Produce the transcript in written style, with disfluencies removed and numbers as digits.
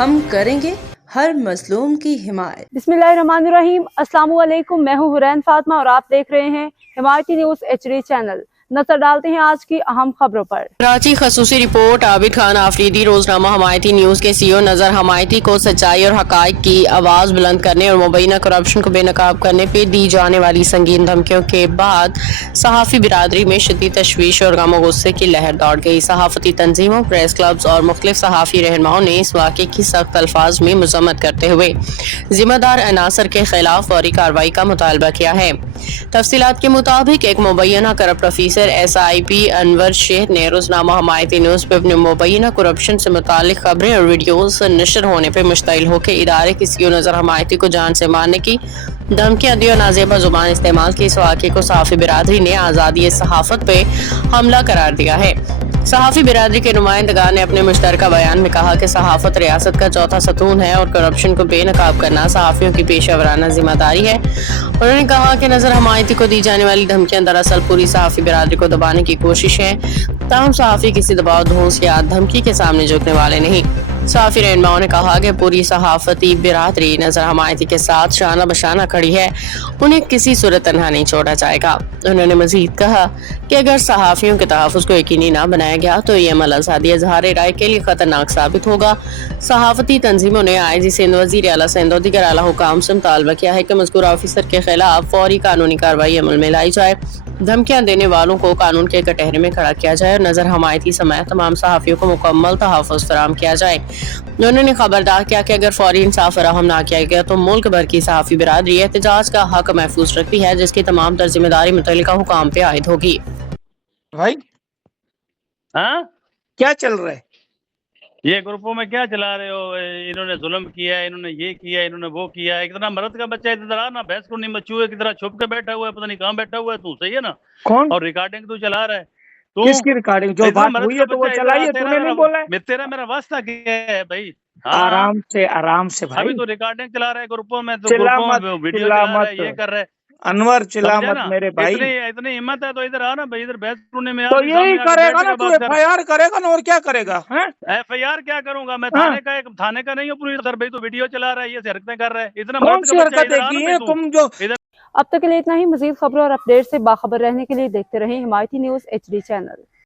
हम करेंगे हर मजलूम की हिमायत। बिस्मिल्लाहिर्रहमानिर्रहीम। अस्सलाम वालेकुम। मैं हूँ हुरैन फातिमा और आप देख रहे हैं हिमायती न्यूज़ HD चैनल। नजर डालते हैं आज की अहम खबरों पर। कराची खसूसी रिपोर्ट। आबिद खान आफरीदी रोजनामा हमायती न्यूज़ के CEO नजर हमायती को सच्चाई और हकायक की आवाज़ बुलंद करने और मुबैना करप्शन को बेनकाब करने पर दी जाने वाली संगीन धमकियों के बाद सहाफ़ी बिरादरी में शदीद तशवीश और गम और गुस्से की लहर दौड़ गई। सहाफ़ती तंजीमों, प्रेस क्लब्स और मुख्तलिफ सहाफ़ी रहनुमाओं ने इस वाक़े की सख्त अल्फाज में मज़म्मत करते हुए जिम्मेदार अनासर के खिलाफ फौरी कार्रवाई का मुतालबा किया है। तफसीलात के मुताबिक एक मुबैना corrupt officer SIP Anwar Shaikh ने रोजनामा हमायती न्यूज़ पर अपने मुबैना करप्शन से मुतालिक खबरें और वीडियोस नशर होने पर मुश्तइल होकर इदारे के CEO नजर हमायती को जान से मारने की धमकियां दी और नाजेबा जुबान इस्तेमाल की। इस वाक़े को सहाफ़ी बिरादरी ने आज़ादी सहाफ़त पे हमला करार दिया है। सहाफ़ी बिरादरी के नुमाइंदगान ने अपने मुश्तरका बयान में कहा कि सहाफ़त रियासत का चौथा सतून है और करप्शन को बेनकाब करना सहाफ़ियों की पेशेवराना जिम्मेदारी है। उन्होंने कहा कि नजर हमायती को दी जाने वाली धमकियां दरअसल पूरी सहाफ़ी बिरादरी को दबाने की कोशिश है, ताहम सहाफ़ी किसी दबाव, धौंस या धमकी के सामने झुकने वाले नहीं। सहाफ़ी रहनुमाओं ने कहा कि पूरी सहाफ़ती बिरादरी नजर हमायती के साथ शाना बशाना खड़ी है, उन्हें किसी सूरत तन्हा नहीं छोड़ा जाएगा। उन्होंने मजीद कहा कि अगर सहाफ़ियों के तहफ़्फ़ुज़ को यकीनी न बनाया गया तो ये अमल आज़ादी इज़हार राय के लिए खतरनाक साबित होगा। सहाफ़ती तंजीमों ने IG सिंध, वज़ीर आला सिंध और दीगर आला हुकाम से मुतालबा किया है कि मज़कूर ऑफिसर के खिलाफ फौरी कानूनी कार्रवाई अमल में लाई जाए, धमकियां देने वालों को कानून के कटहरे में खड़ा किया जाए और नजर हमायती समेत तमाम सहाफ़ियों को मुकम्मल तहफ़्फ़ुज़ फराहम किया जाए। उन्होंने खबरदार किया कि अगर फौरी इंसाफ फराहम न किया गया तो मुल्क भर की सहाफ़ी बिरादरी एहतजाज का हक महफूज रखती है, जिसकी तमाम तर जिम्मेदारी मुतल्लिका हुकाम पे आयद होगी। भाई हाँ, क्या चल रहा है? ये ग्रुपों में क्या चला रहे हो? इन्होंने जुल्म किया है, इन्होंने ये किया है, इन्होंने वो किया है। इतना मर्द का बच्चा इधर आ ना, भैंस को नहीं मचुए की तरह छुप के बैठा हुआ है, पता नहीं कहाँ बैठा हुआ है। तू सही है ना? कौन? और रिकॉर्डिंग तू चला रहा है। तू किसकी रिकॉर्डिंग? जो इतना बात मर्द हुई का है तो वो बच्चा चलाइए, तूने नहीं बोला है। तेरा मेरा वास्ता क्या है भाई? हाँ, आराम से भाई। अभी तो रिकॉर्डिंग चला रहा है ग्रुपों में, तो चिल्ला ग्रुपों मत, में वीडियो चिल्ला चला रहा है, मत ये कर रहा है। अनवर, चिल्ला समझा मत ना? मेरे भाई। इतनी हिम्मत है तो इधर आ ना भाई, इधर बहस सुनने में तो यही करेगा ना, तू FIR करेगा ना, और क्या करेगा? FIR क्या करूंगा मैं? हाँ? थाने का नहीं हूँ पूरी तरह। भाई तो वीडियो चला रहा है, ये हरकतें कर रहा है। इतना कौन मर्द सी का बच्चा हरकत इधर है आ ना की भाई, है तू तुम जो? अब तक के लिए इतना ही। मजीद खबरों और अपडेट से बाखबर रहने के लिए देखते रहें हिमायती न्यूज़ HD चैनल।